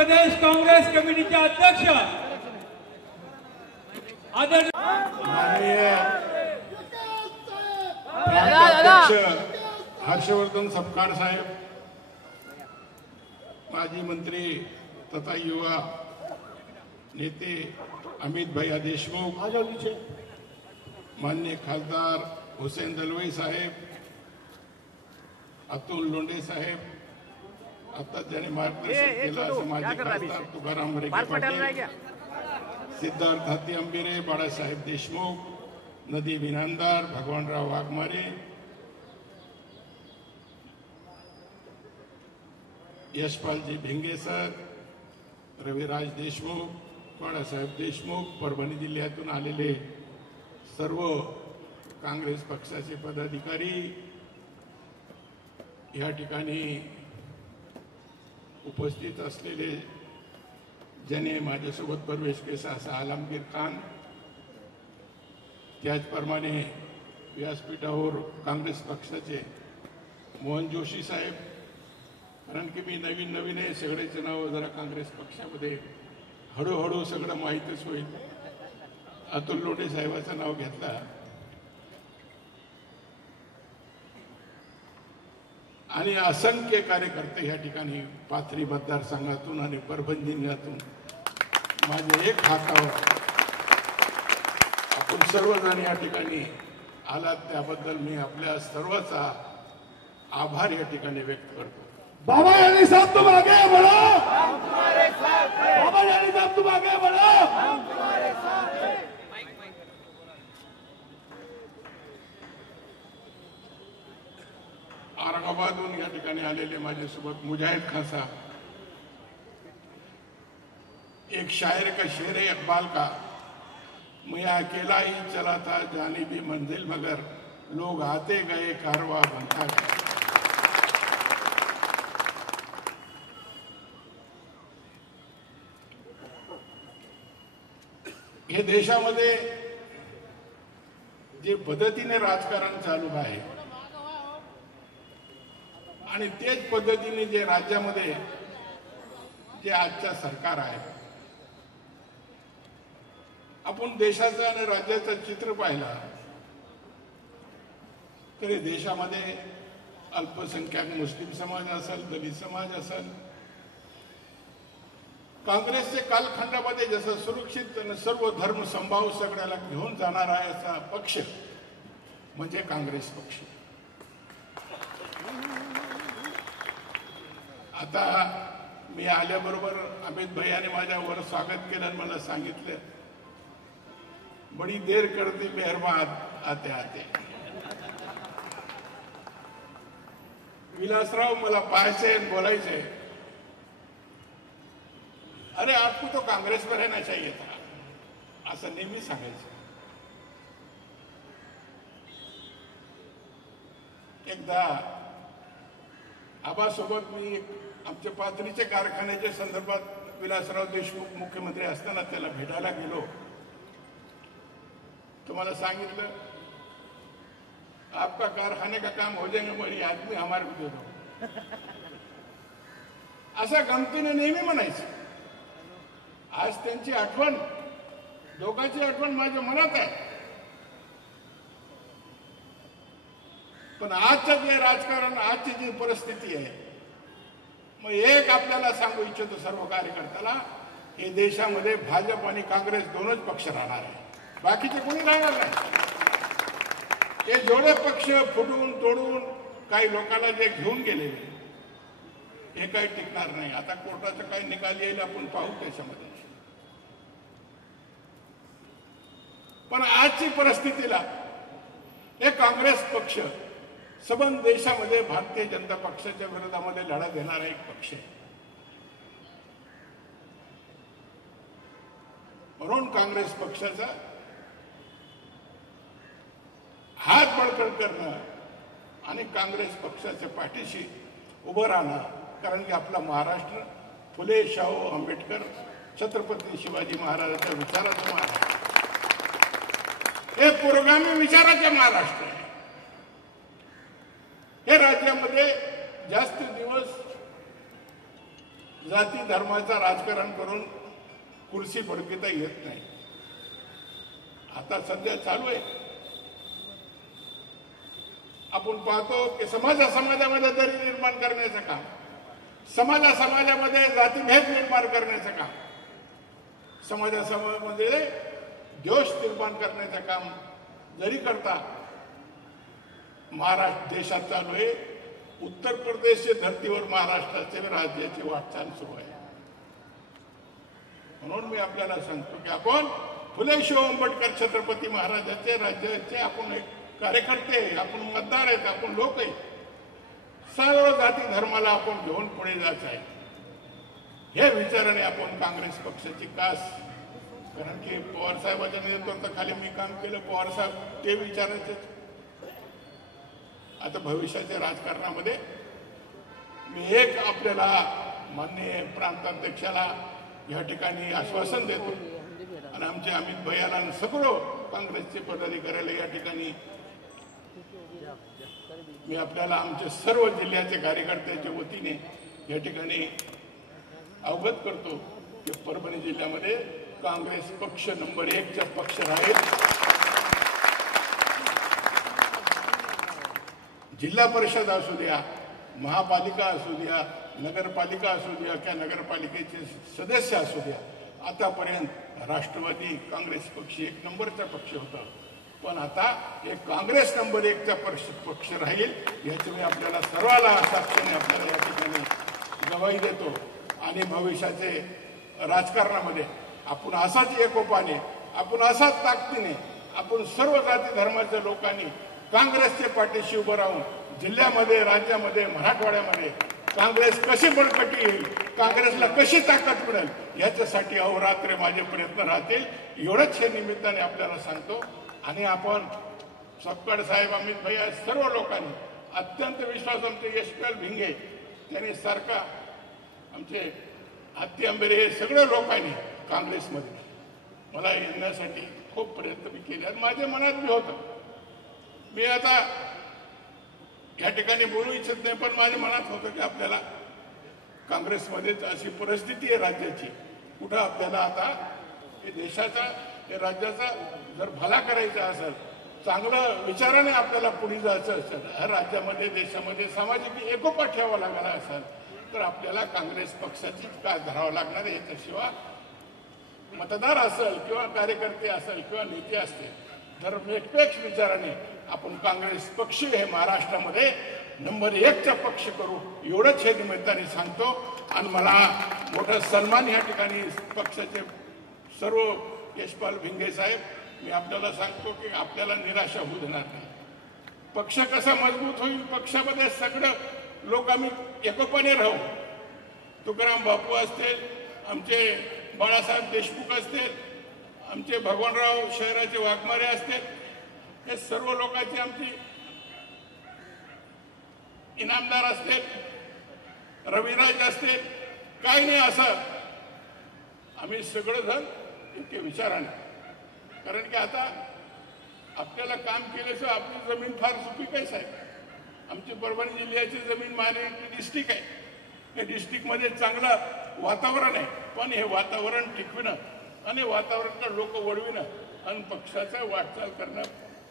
प्रदेश काँग्रेस कमिटीचे अध्यक्ष आदरणीय अध्यक्ष हर्षवर्धन सपकाळ साहेब, माजी मंत्री तथा युवा नेते अमित भैया देशमुख, माननीय खासदार हुसेन दलवाई साहेब, अतुल लोंढे साहेब, आता ज्याने मार्गदर्शन केलं असं माजी खासदार तुकाराम रेगे पाटील, सिद्धार्थ हाती अंबिरे, बाळासाहेब देशमुख, नदीम इनामदार, भगवानराव वाघमारे, यशपालजी भिंगे सर, रविराज देशमुख, बाळासाहेब देशमुख, परभणी जिल्ह्यातून आलेले सर्व काँग्रेस पक्षाचे पदाधिकारी, या ठिकाणी उपस्थित असलेले ज्याने माझ्यासोबत प्रवेश केला असा आलमगीर खान, त्याचप्रमाणे व्यासपीठावर काँग्रेस पक्षाचे मोहन जोशी साहेब, कारण की मी नवीन आहे, सगळ्याचे नाव जरा काँग्रेस पक्षामध्ये हळूहळू सगळं माहीतच होईल. अतुल लोंढे साहेबाचं नाव घेतला आणि असंख्य कार्यकर्ते या ठिकाणी पाथरी मतदारसंघातून आणि परभणी जिल्ह्यातून माझ्या एक हातावर आपण सर्वजण या ठिकाणी आलात, त्याबद्दल मी आपल्या सर्वांचा आभार या ठिकाणी व्यक्त करतो. बाबा यानी साहब तुम आगे बढ़ो, हम तुम्हारे साथ हैं. बाबा यानी साहब तुम आगे बढ़ो, हम तुम्हारे साथ हैं. औरंगाबादहून या ठिकाणी आलेले माझ्यासोबत मुजाहिद खान साहब, एक शायर का शेर है इकबाल का, मैं अकेला ही चला था जाने भी मंजिल मगर लोग आते गए कारवा बनता गया. हे देशामध्ये जे पद्धतीने राजकारण चालू आहे आणि तेच पद्धतीने जे राज्यामध्ये जे आजचं सरकार आहे, आपण देशाचं आणि राज्याचं चित्र पाहिलं तर देशामध्ये अल्पसंख्याक मुस्लिम समाज असेल, दलित समाज असेल, काँग्रेसचे कालखंडामध्ये जसं सुरक्षित सर्व धर्म संभाव सगळ्याला घेऊन जाणारा असा पक्ष म्हणजे काँग्रेस पक्ष. आता मी आल्याबरोबर अमित भैयाने माझ्यावर स्वागत केलं आणि मला सांगितलं, बडी देर करते मेहरबान आते आते. विलासराव मला पाहायचे बोलायचे, अरे आपको तो कांग्रेस में रहना चाहिए था, असं नेहमी सांगायचं. एकदा आबासोबत मी आमच्या पाथरीच्या कारखान्याच्या संदर्भात विलासराव देशमुख मुख्यमंत्री असताना त्याला भेटायला गेलो. तुम्हाला सांगितलं, आपका कारखाने का काम हो जाएगा, बड़ी आदमी हमारे को दे दो, असं गमतीने नेहमी म्हणायचं. आज त्यांची आठवण, दोघांची आठवण माझ्या मनात आहे. पण आजचं जे राजकारण, आजची जी परिस्थिती आहे, मग एक आपल्याला सांगू इच्छितो सर्व कार्यकर्त्याला, हे देशामध्ये भाजप आणि काँग्रेस दोनच पक्ष राहणार आहे, बाकीचे कोणी राहणार नाही. हे जोडे पक्ष फुटून तोडून काही लोकांना जे घेऊन गेलेले हे काही टिकणार नाही. आता कोर्टाचा काही निकाल येईल आपण पाहू त्याच्यामध्ये. पण आजची परिस्थितीला हे काँग्रेस पक्ष सबंध देशामध्ये भारतीय जनता पक्षाच्या विरोधामध्ये लढा देणारा एक पक्ष आहे. म्हणून काँग्रेस पक्षाचा हात बळकट करणं आणि काँग्रेस पक्षाच्या पाठीशी उभं राहणं, कारण की आपला महाराष्ट्र फुले शाहू आंबेडकर छत्रपती शिवाजी महाराजांच्या विचाराचं महाराष्ट्र, हे पुरोगामी विचाराचे महाराष्ट्र आहे. हे राज्यामध्ये जास्त दिवस जाती धर्माचं राजकारण करून कुर्सी फडकता येत नाही. आता सध्या चालू आहे. आपण पाहतो की समाजामध्ये दरी निर्माण करण्याचं काम, समाजामध्ये जातीभेद निर्माण करण्याचं काम, समाजामध्ये दोष निर्माण करण्याचं काम जरी करता महाराष्ट्र देशात चालू आहे. उत्तर प्रदेशच्या धर्तीवर महाराष्ट्राचे राज्याची वाटचाल सुरू आहे. म्हणून मी आपल्याला सांगतो की आपण फुले शाहू आंबेडकर छत्रपती महाराजांचे राज्याचे आपण एक कार्यकर्ते आहे, आपण मतदार आहेत, आपण लोक आहे. सर्व जाती धर्माला आपण घेऊन पुढे जायचं आहे. हे विचाराने आपण काँग्रेस पक्षाची कास, कारण की पवार साहेबांच्या नेतृत्वाखाली मी काम केलं. पवार साहेब ते विचारायचे. आता भविष्याच्या राजकारणामध्ये मी एक आपल्याला माननीय प्रांताध्यक्षाला या ठिकाणी आश्वासन देतो आणि आमचे अमित भैयाला आणि सगळं काँग्रेसचे पदाधिकाऱ्याला या ठिकाणी मी आपल्याला आमच्या सर्व जिल्ह्याचे कार्यकर्त्याच्या वतीने या ठिकाणी अवगत करतो की परभणी जिल्ह्यामध्ये काँग्रेस पक्ष नंबर 1चा पक्ष राहील. जिल्हा परिषद असू द्या, महापालिका असू द्या, नगरपालिका असू द्या किंवा नगरपालिकेचे सदस्य असू द्या, आतापर्यंत राष्ट्रवादी काँग्रेस पक्ष 1 नंबरचा पक्ष होता. पण आता एक काँग्रेस नंबर 1चा पक्ष राहील याची मी आपल्याला सर्वाला साक्षीने आपल्याला या ठिकाणी गवाही देतो. आणि भविष्याचे राजकारणामध्ये आपण असाच एकोपाने, आपण असाच ताकदीने, आपण सर्व जाती धर्माच्या लोकांनी काँग्रेसच्या पाठीशी उभं राहून जिल्ह्यामध्ये, राज्यामध्ये, मराठवाड्यामध्ये काँग्रेस कशी बळकटी येईल, काँग्रेसला कशी ताकद मिळेल याच्यासाठी अहोरात्र माझे प्रयत्न राहतील. एवढंच हे निमित्ताने आपल्याला सांगतो. आणि आपण सपकाळ साहेब, अमित भैया, सर्व लोकांनी अत्यंत विश्वास, आमचे यशपाल भिंगे त्यांनी सारखा, आमचे हत्ती आंबेरे, हे सगळ्या लोकांनी काँग्रेसमध्ये मला येण्यासाठी खूप प्रयत्न मी केले आणि माझ्या मनात बी होतं. मी आता या ठिकाणी बोलू इच्छित नाही, पण माझ्या मनात होतं की आपल्याला काँग्रेसमध्येच अशी परिस्थिती आहे राज्याची, कुठं आपल्याला आता हे देशाचा, हे राज्याचा जर भला करायचा असेल, चांगलं विचाराने आपल्याला पुढे जायचं असेल, हर राज्यामध्ये, देशामध्ये सामाजिक एकोपा ठेवावा लागला असेल तर आपल्याला काँग्रेस पक्षाचीच काय धरावं लागणार आहे. याच्याशिवाय मतदार असेल किंवा कार्यकर्ते असेल किंवा नेते असतील, धर्मनिरपेक्ष विचाराने आपण काँग्रेस पक्ष हे महाराष्ट्रामध्ये नंबर 1चा पक्ष करू, एवढंच हे निमित्ताने सांगतो. आणि मला मोठा सन्मान या ठिकाणी पक्षाचे सर्व यशपाल भिंगे साहेब, मी आपल्याला सांगतो की आपल्याला निराशा होऊ देणार नाही. पक्ष कसा मजबूत होईल, पक्षामध्ये सगळं लोक आम्ही एकोपाने राहू. तुकाराम बापू असतील, आमचे बाळासाहेब देशमुख असतील, आमचे भगवानराव शहराचे वाघमारे असतील, हे सर्व लोकांची आमची इनामदार असतील, रविराज असतील, काही नाही असं आम्ही सगळेजण इतके विचाराने, कारण की आता आपल्याला काम केल्याचं आपली जमीन फार सुपीक आहे साहेब. आमची परभणी जिल्ह्याची जमीन महाराष्ट्र डिस्ट्रिक्ट आहे. या डिस्ट्रिक्टमध्ये चांगलं वातावरण आहे, पण हे वातावरण टिकविणं आणि वातावरणाला लोक वळविणं आणि पक्षाचा वाटचाल करणं,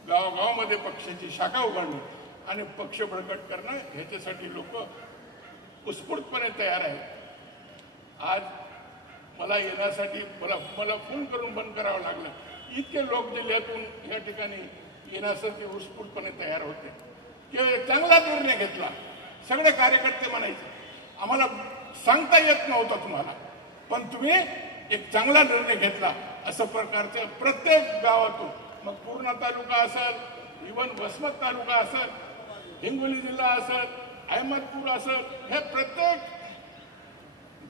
गावागावामध्ये पक्षाची शाखा उघडणं आणि पक्ष बळकट करणं, ह्याच्यासाठी लोक उत्स्फूर्तपणे तयार आहेत. आज मला येण्यासाठी मला फोन करून बंद करावं लागलं. इतके लोक जिल्ह्यातून या ठिकाणी येण्यासाठी उत्स्फूर्तपणे तयार होते. किंवा एक चांगला निर्णय घेतला. सगळे कार्यकर्ते म्हणायचे आम्हाला सांगता येत नव्हतं तुम्हाला, पण तुम्ही एक चांगला निर्णय घेतला. असं प्रकारचे प्रत्येक गावातून, मग पूर्णा तालुका असेल, इव्हन वसमत तालुका असेल, हिंगोली जिल्हा असेल, अहमदपूर असेल, हे प्रत्येक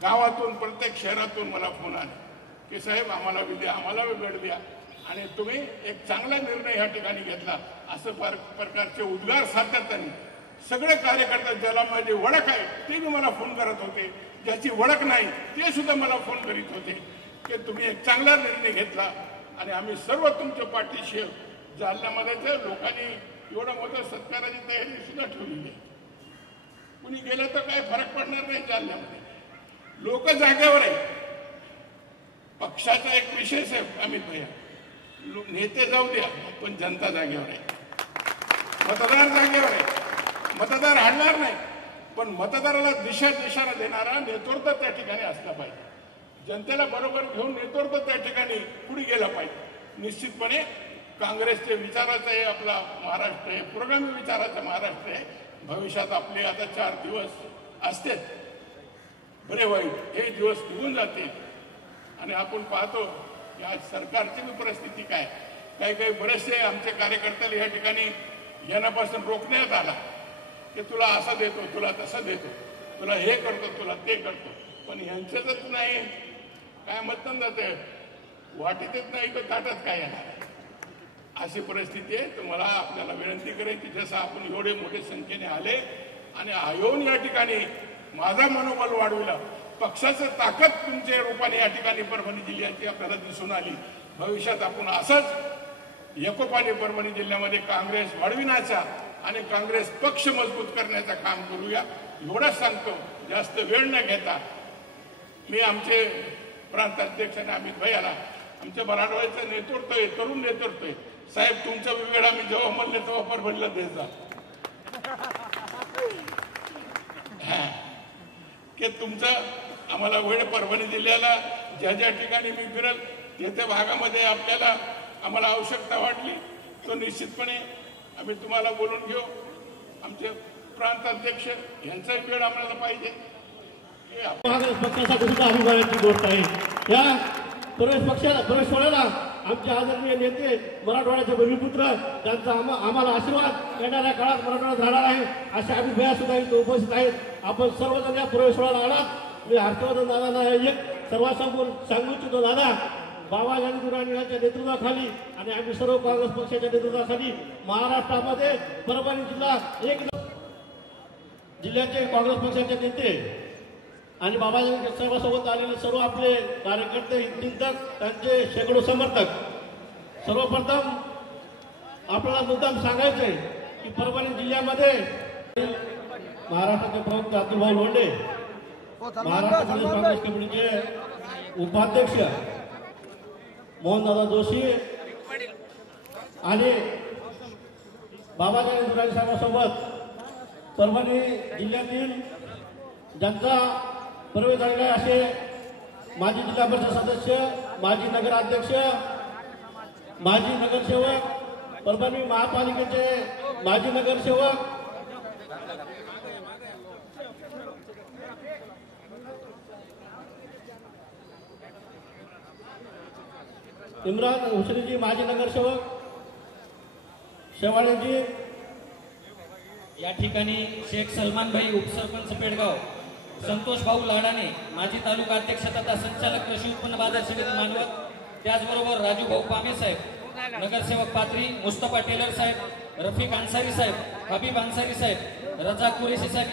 गावातून, प्रत्येक शहरातून मला फोन आले की साहेब आम्हाला विद्या, आम्हाला वेळ द्या आणि तुम्ही एक चांगला निर्णय या ठिकाणी घेतला. असं प्रकारचे उद्गार सातत्याने सगळे कार्यकर्ते, ज्याला माझी ओळख आहे ते बी मला फोन करत होते, ज्याची ओळख नाही ते सुद्धा मला फोन करीत होते की तुम्ही एक चांगला निर्णय घेतला आणि आम्ही सर्व तुमच्या पाठीशी. जालन्यामध्ये लोकांनी एवढं मोठं सत्काराची तयारी सुद्धा ठेवलेली आहे. कुणी गेलं तर काही फरक पडणार नाही जालन्यामध्ये. लोक जागेवर आहे. पक्षाचा एक विशेष आहे अमित भैया, नेते जाऊ द्या पण जनता जागेवर आहे, मतदार जागेवर आहे. मतदार हाडणार नाही पण मतदाराला दिशा देणारा नेतृत्व त्या ठिकाणी असला पाहिजे. जनतेला बरोबर घेऊन नेतृत्व त्या ठिकाणी पुढे गेला पाहिजे. निश्चितपणे काँग्रेसचे विचाराचं हे आपला महाराष्ट्र आहे, पुरोगामी विचाराचा महाराष्ट्र आहे. भविष्यात आपले आता 4 दिवस असते, बरे वाईट हे दिवस निघून जातील आणि आपण पाहतो की आज सरकारची भी परिस्थिती काय. काही बरेचसे आमचे कार्यकर्त्याला या ठिकाणी येण्यापासून रोखण्यात आला की तुला असं देतो, तुला तसं देतो, तुला हे करतो, तुला ते करतो. पण यांच्यातच नाही काय मतदान जाते, वाटीतच नाही तर ताटात काय येणार अशी परिस्थिती आहे. तर मला आपल्याला विनंती करेन की जसं आपण एवढे मोठे संख्येने आले आणि येऊन या ठिकाणी माझा मनोबल वाढविला, पक्षाचं ताकद तुमच्या रूपाने या ठिकाणी परभणी जिल्ह्याची आपल्याला दिसून आली. भविष्यात आपण असंच एकोपाने परभणी जिल्ह्यामध्ये काँग्रेस वाढविण्याचा आणि काँग्रेस पक्ष मजबूत करण्याचं काम करूया एवढंच सांगतो. जास्त वेळ न घेता मी आमचे प्रांताध्यक्ष अमित भैयाला, आमच्या मराठवाड्याचं नेतृत्व आहे, तरुण नेतृत्व आहे. साहेब तुमचा वेळ आम्ही जेव्हा म्हणले तेव्हा परभणीला द्यायचा की तुमचं आम्हाला वेळ परभणी जिल्ह्याला ज्या ज्या ठिकाणी मी फिरल त्या भागामध्ये आपल्याला आम्हाला आवश्यकता वाटली तो निश्चितपणे आम्ही तुम्हाला बोलून घेऊ. आमचे प्रांताध्यक्ष यांचाही वेळ आम्हाला पाहिजे. काँग्रेस पक्षासाठी सुद्धा अभिमानाची गोष्ट आहे. या प्रवेश सोहळ्याला आमचे आदरणीय नेते मराठवाड्याचे भूमिपुत्र त्यांचा आम्हाला आशीर्वाद येणाऱ्या काळात मराठवाड्यात राहणार आहे अशा अभिप्राय सुद्धा इथे उपस्थित आहेत. आपण सर्वजण या प्रवेश सोहळ्याला आलात. मी हर्षवर्धन दादांना एक सर्वांसमोर सांगू इच्छितो, दादा बाबाजानी दुर्राणी यांच्या नेतृत्वाखाली आणि आम्ही सर्व काँग्रेस पक्षाच्या नेतृत्वाखाली महाराष्ट्रामध्ये परभणी जिल्हा एक जिल्ह्याचे काँग्रेस पक्षाचे नेते आणि बाबाजानी साहेबांसोबत आलेले सर्व आपले कार्यकर्ते, चिंतक, त्यांचे शेकडो समर्थक, सर्वप्रथम आपल्याला मुद्दाम सांगायचे की परभणी जिल्ह्यामध्ये महाराष्ट्राचे प्रमुख अतुलभाऊ लोंढे, महाराष्ट्र प्रदेश काँग्रेस कमिटीचे उपाध्यक्ष मोहनदादा जोशी आणि बाबाजानी दुर्राणी साहेबांसोबत परभणी जिल्ह्यातील ज्यांचा प्रवेश झालेला आहे असे माजी जिल्हा परिषद सदस्य, माजी नगराध्यक्ष, माजी नगरसेवक, परभणी महापालिकेचे माजी नगरसेवक, इम्रान हुसेनजी माजी नगरसेवक, शेवाळेजी, या ठिकाणी शेख सलमान भाई उपसरपंच पेडगाव, संतोष भाऊ लाडाने माजी तालुका अध्यक्ष तथा संचालक कृषी उत्पन्न बाजार समिती मानवत, त्याचबरोबर राजू भाऊ पामे साहेब, नगरसेवक पात्री, मुस्तफा टेलर साहेब, रफिक अन्सारी साहेब, हबीब अन्सारी साहेब, रजा कुरेशी साहेब.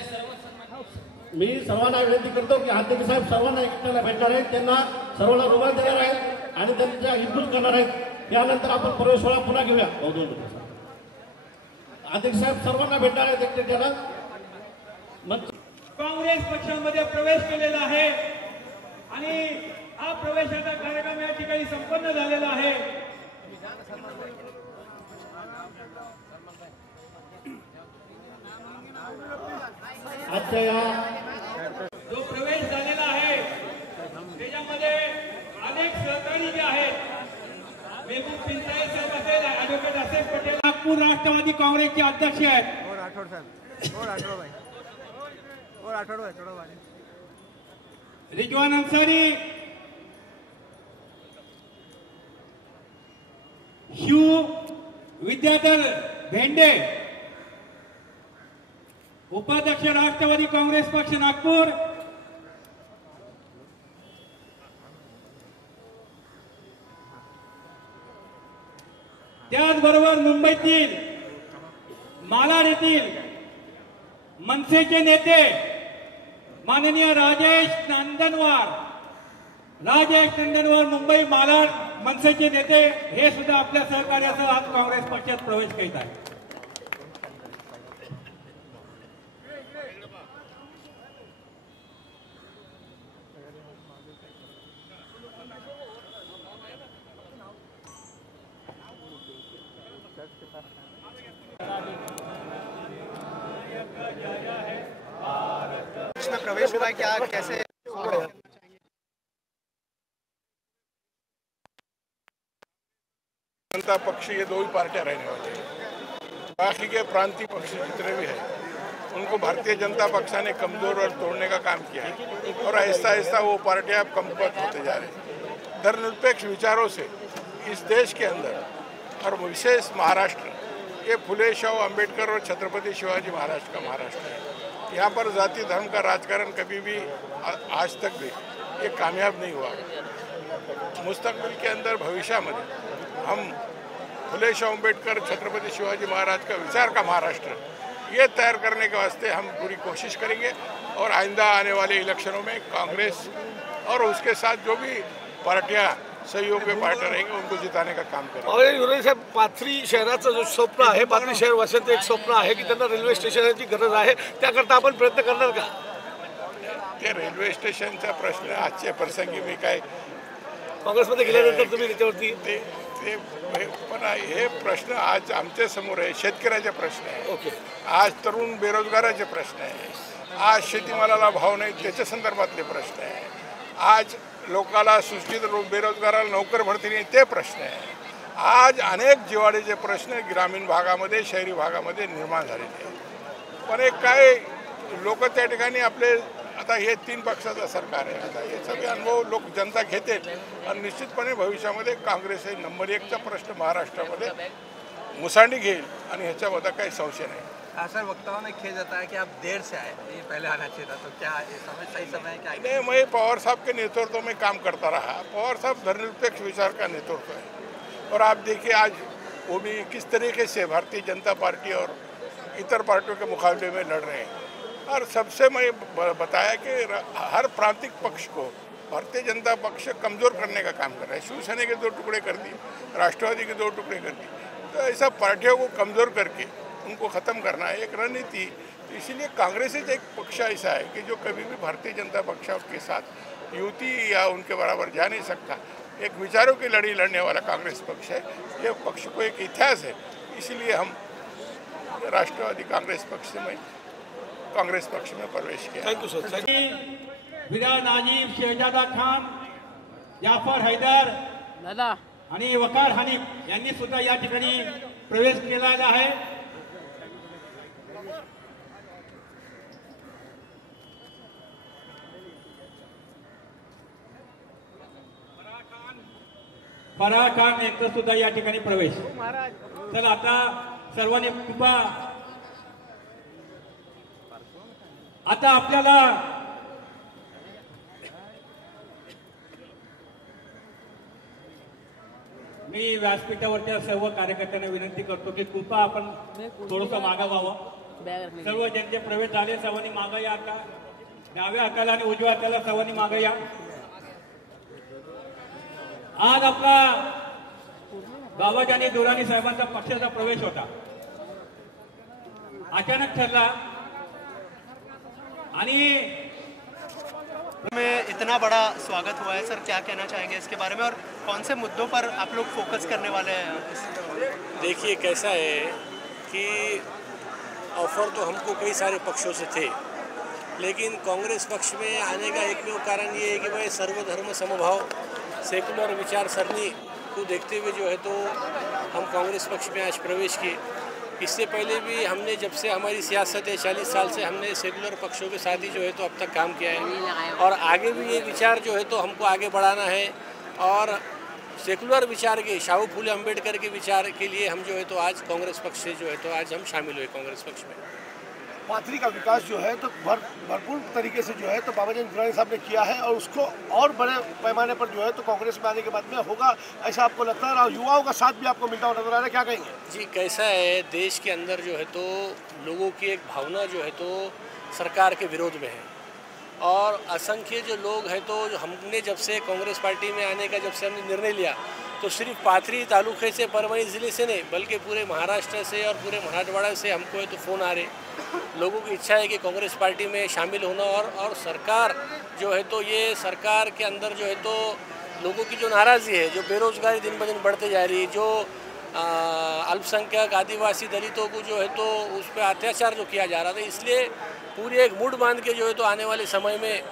मी सर्वांना विनंती करतो की अध्यक्ष साहेब सर्वांना एकट्याला भेटणार आहेत, त्यांना सर्वांना रुमाल देणार आहेत आणि त्यांच्या हितगुज करणार आहेत. त्यानंतर आपण प्रवेश सोहळा पुन्हा घेऊया. अध्यक्ष साहेब सर्वांना भेटणार आहेत एकट्याला. काँग्रेस पक्षामध्ये प्रवेश केलेला आहे आणि हा प्रवेशाचा कार्यक्रम या ठिकाणी संपन्न झालेला आहे. आजच्या या जो प्रवेश झालेला आहे त्याच्यामध्ये अनेक सहकारी जे आहेत, मेहबूब पिंचाळे साहेब असेल, ॲडव्होकेट असेफ पटेल, नागपूर राष्ट्रवादी काँग्रेसचे अध्यक्ष आहेत, रिजवान अन्सारी, शिव विद्याधर भेंडे, उपाध्यक्ष राष्ट्रवादी काँग्रेस पक्ष नागपूर, त्याचबरोबर मुंबईतील मालाड येथील मनसेचे नेते माननीय राजेश नंदनवार मुंबई मालाड मनसेचे नेते हे सुद्धा आपल्या सहकार्यासह आज काँग्रेस पक्षात प्रवेश करीत आहेत. प्रवेश हुआ है, क्या कैसे? जनता पक्ष ये दो ही पार्टियां रहने वाली हैं। बाकी के प्रांतीय पक्ष जितने भी हैं उनको भारतीय जनता पक्ष ने कमजोर और तोड़ने का काम किया है और ऐसा ऐसा वो पार्टियां अब कमजोर होते जा रहे हैं। धर्मनिरपेक्ष विचारों से इस देश के अंदर और विशेष महाराष्ट्र, ये फुले शाहू अम्बेडकर और छत्रपति शिवाजी महाराज का महाराष्ट्र है। यहाँ पर जाति धर्म का राजकारण कभी भी आज तक भी ये कामयाब नहीं हुआ। मुस्तकबिल के अंदर भविष्य में हम फुले शाहू अम्बेडकर छत्रपति शिवाजी महाराज का विचार का महाराष्ट्र ये तैयार करने के वास्ते हम पूरी कोशिश करेंगे और आइंदा आने वाले इलेक्शनों में कांग्रेस और उसके साथ जो भी पार्टियां सहयोग में पार्टनर रहेंगे उनको जिताने का काम करेंगे। और विरोधी साहेब, पाथरी शहराचं जो स्वप्न आहे, पाथरी शहर वासियांचं एक स्वप्न आहे की त्यांना रेल्वे स्टेशनची गरज आहे, त्याकरता आपण प्रयत्न करणार का? ते रेल्वे स्टेशनचा प्रश्न आजच्या प्रसंगी मी काय काँग्रेसमध्ये गेल्यानंतर तुम्ही त्याच्यावरती पण हे प्रश्न आज आमच्या समोर आहे। शेतकऱ्याचे प्रश्न आहे, ओके, आज तरुण बेरोजगाराचे प्रश्न आहे, आज शेतीमालाला भाव नाही त्याच्या संदर्भातले प्रश्न आहे, आज लोकाला सुशिक्षित बेरोजगाराला नोकर भरती नाही ते प्रश्न आहे, आज अनेक जिव्हाळ्याचे प्रश्न ग्रामीण भागामध्ये शहरी भागामध्ये निर्माण झालेले आहेत। पण एक काय लोक त्या ठिकाणी आपले आता हे तीन पक्षाचं सरकार आहे, आता हे सगळे अनुभव लोक जनता घेतील आणि निश्चितपणे भविष्यामध्ये काँग्रेस हे नंबर 1चा प्रश्न महाराष्ट्रामध्ये मुसांडी घेईल आणि ह्याच्यामध्ये काही संशय नाही। सर, वक्ताओं में किया जाता है कि आप देर से आए, ये पहले आना चाहिए था, तो क्या ये समय सही समय है? क्या नहीं, मैं पवार साहब के नेतृत्व में काम करता रहा। पवार साहब धर्मनिरपेक्ष विचार का नेतृत्व है और आप देखिए आज वो भी किस तरीके से भारतीय जनता पार्टी और इतर पार्टियों के मुकाबले में लड़ रहे हैं। और सबसे मैं बताया कि हर प्रांतिक पक्ष को भारतीय जनता पक्ष कमज़ोर करने का काम कर रहा है। शिवसेना के 2 टुकड़े कर दिए, राष्ट्रवादी के 2 टुकड़े कर दिए, तो ऐसा पार्टियों को कमज़ोर करके उनको ख़त्म करना है एक रणनीति। इसीलिए कांग्रेस एक पक्ष ऐसा है कि जो कभी भी भारतीय जनता पक्ष के साथ युति या उनके बराबर जा नहीं सकता। एक विचारों की लड़ी लड़ने वाला कांग्रेस पक्ष है। ये पक्ष को एक इतिहास है, इसीलिए हम राष्ट्रवादी कांग्रेस पक्ष में कांग्रेस पक्ष में प्रवेश किया। Thank you sir. विरा नाजीब, शहजादा खान, जाफर हैदर दादा आणि वकार हनीफ यांनी सुद्धा या ठिकाणी प्रवेश केलेला आहे। फराह खान यांचा सुद्धा या ठिकाणी प्रवेश। चला आता सर्वांनी कृपा, आता आपल्याला मी व्यासपीठावरच्या सर्व कार्यकर्त्यांना विनंती करतो की कृपा आपण थोडंसं मागे व्हावं। सर्व ज्यांचे प्रवेश झाले सर्वांनी मागे या, आता डाव्या हाताला आणि उजव्या हाताला सर्वांनी मागे या। आज आपला बाबाजी आणि दुराणी साहेबांचा पक्षाचा प्रवेश होता, अचानक ठरला आणि में इतना बड़ा स्वागत हुआ है सर, क्या कहना चाहेंगे इसके बारे में और कौन से मुद्दों पर आप लोग फोकस करने वाले हैं? देखिए कैसा है कि ऑफर तो हमको कई सारे पक्षों से थे, लेकिन कांग्रेस पक्ष में आने का एकमेव कारण ये है कि भाई सर्वधर्म समभाव सेकुलर विचार सरणी को देखते हुए जो है तो हम कांग्रेस पक्ष में आज प्रवेश किए। इससे पहले भी हमने, जब से हमारी सियासत है 40 साल से, हमने सेकुलर पक्षों के साथ ही जो है तो अब तक काम किया है और आगे भी ये विचार जो है तो हमको आगे बढ़ाना है और सेकुलर विचार के, शाहू फूले अम्बेडकर के विचार के लिए हम जो है तो आज कांग्रेस पक्ष से जो है तो आज हम शामिल हुए कांग्रेस पक्ष में। पाथरी का विकास जो है तो भरपूर तरीके से जो है तो बाबाजी दुरानी साहब ने किया है और उसको और बड़े पैमाने पर जो है तो कांग्रेस में आने के बाद में होगा, ऐसा आपको लगता है? और युवाओं का साथ भी आपको मिलता हुआ नजर आ रहा है, क्या कहेंगे? जी कैसा है, देश के अंदर जो है तो लोगों की एक भावना जो है तो सरकार के विरोध में है और असंख्य जो लोग हैं तो हमने जब से कांग्रेस पार्टी में आने का, जब से हमने निर्णय लिया तो सिर्फ पाथरी तालुके से, परभणी ज़िले से नहीं बल्कि पूरे महाराष्ट्र से और पूरे मराठवाड़ा से हमको है तो फ़ोन आ रहे, लोगों की इच्छा है कि कांग्रेस पार्टी में शामिल होना और सरकार जो है तो ये सरकार के अंदर जो है तो लोगों की जो नाराज़गी है, जो बेरोजगारी दिन ब दिन बढ़ते जा रही है, जो अल्पसंख्यक आदिवासी दलितों को जो है तो उस पर अत्याचार जो किया जा रहा था, इसलिए पूरी एक मूड बांध के जो है तो आने वाले समय में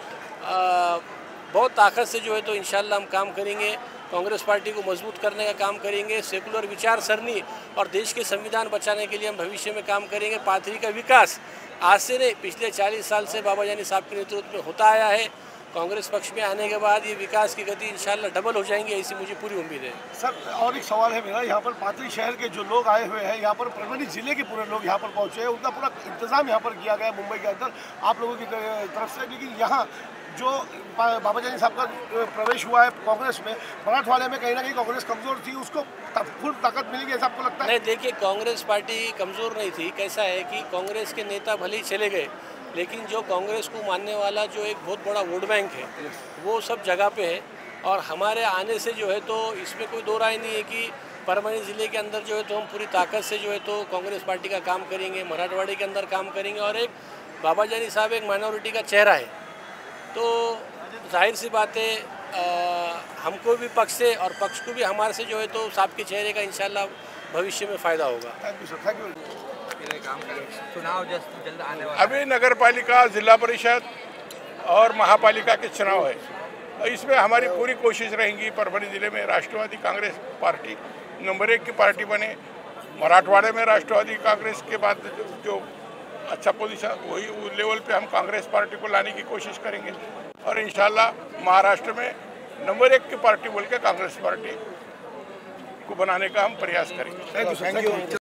बहुत ताकत से जो है तो इंशाल्लाह हम काम करेंगे, कांग्रेस पार्टी को मजबूत करने का काम करेंगे, सेकुलर विचार सरणी और देश के संविधान बचाने के लिए हम भविष्य में काम करेंगे। पाथरी का विकास आज से नहीं, पिछले 40 साल से बाबा जानी साहब के नेतृत्व में होता आया है। कांग्रेस पक्ष में आने के बाद ये विकास की गति इंशाल्लाह डबल हो जाएंगी, ऐसी मुझे पूरी उम्मीद है। सर और एक सवाल है मेरा, यहाँ पर पाथरी शहर के जो लोग आए हुए हैं, यहाँ पर परभनी जिले के पूरे लोग यहाँ पर पहुँचे हैं, उनका पूरा इंतजाम यहाँ पर किया गया है मुंबई के अंदर आप लोगों की तरफ से, लेकिन यहाँ जो बाबा जानी साहब का प्रवेश हुआ है कांग्रेस में, मराठवाड़े में कहीं ना कहीं कांग्रेस कमजोर थी, उसको फुल ताकत मिलेगी ऐसा आपको लगता है? नहीं, देखिए कांग्रेस पार्टी कमज़ोर नहीं थी। कैसा है कि कांग्रेस के नेता भले ही चले गए, लेकिन जो कांग्रेस को मानने वाला जो एक बहुत बड़ा वोट बैंक है वो सब जगह पे है। और हमारे आने से जो है तो इसमें कोई दो राय नहीं है कि परभनी ज़िले के अंदर जो है तो हम पूरी ताकत से जो है तो कांग्रेस पार्टी का काम करेंगे, मराठवाड़े के अंदर काम करेंगे। और एक बाबा जानी साहब एक माइनॉरिटी का चेहरा है, तो जाहिर सी बात है हमको भी पक्ष से और पक्ष को भी हमारे से जो है तो साहब के चेहरे का इंशाल्लाह भविष्य में फ़ायदा होगा। Thank you sir, thank you. चुनाव जल्द आने वाला अभी नगर पालिका, जिला परिषद और महापालिका के चुनाव है, इसमें हमारी पूरी कोशिश रहेगी परभनी जिले में राष्ट्रवादी कांग्रेस पार्टी नंबर 1 की पार्टी बने। मराठवाड़े में राष्ट्रवादी कांग्रेस के बाद जो अच्छा पोजीशन वही लेवल पे हम कांग्रेस पार्टी को लाने की कोशिश करेंगे और इंशाल्लाह महाराष्ट्र में नंबर 1 की पार्टी बोल के कांग्रेस पार्टी को बनाने का हम प्रयास करेंगे। Thank you.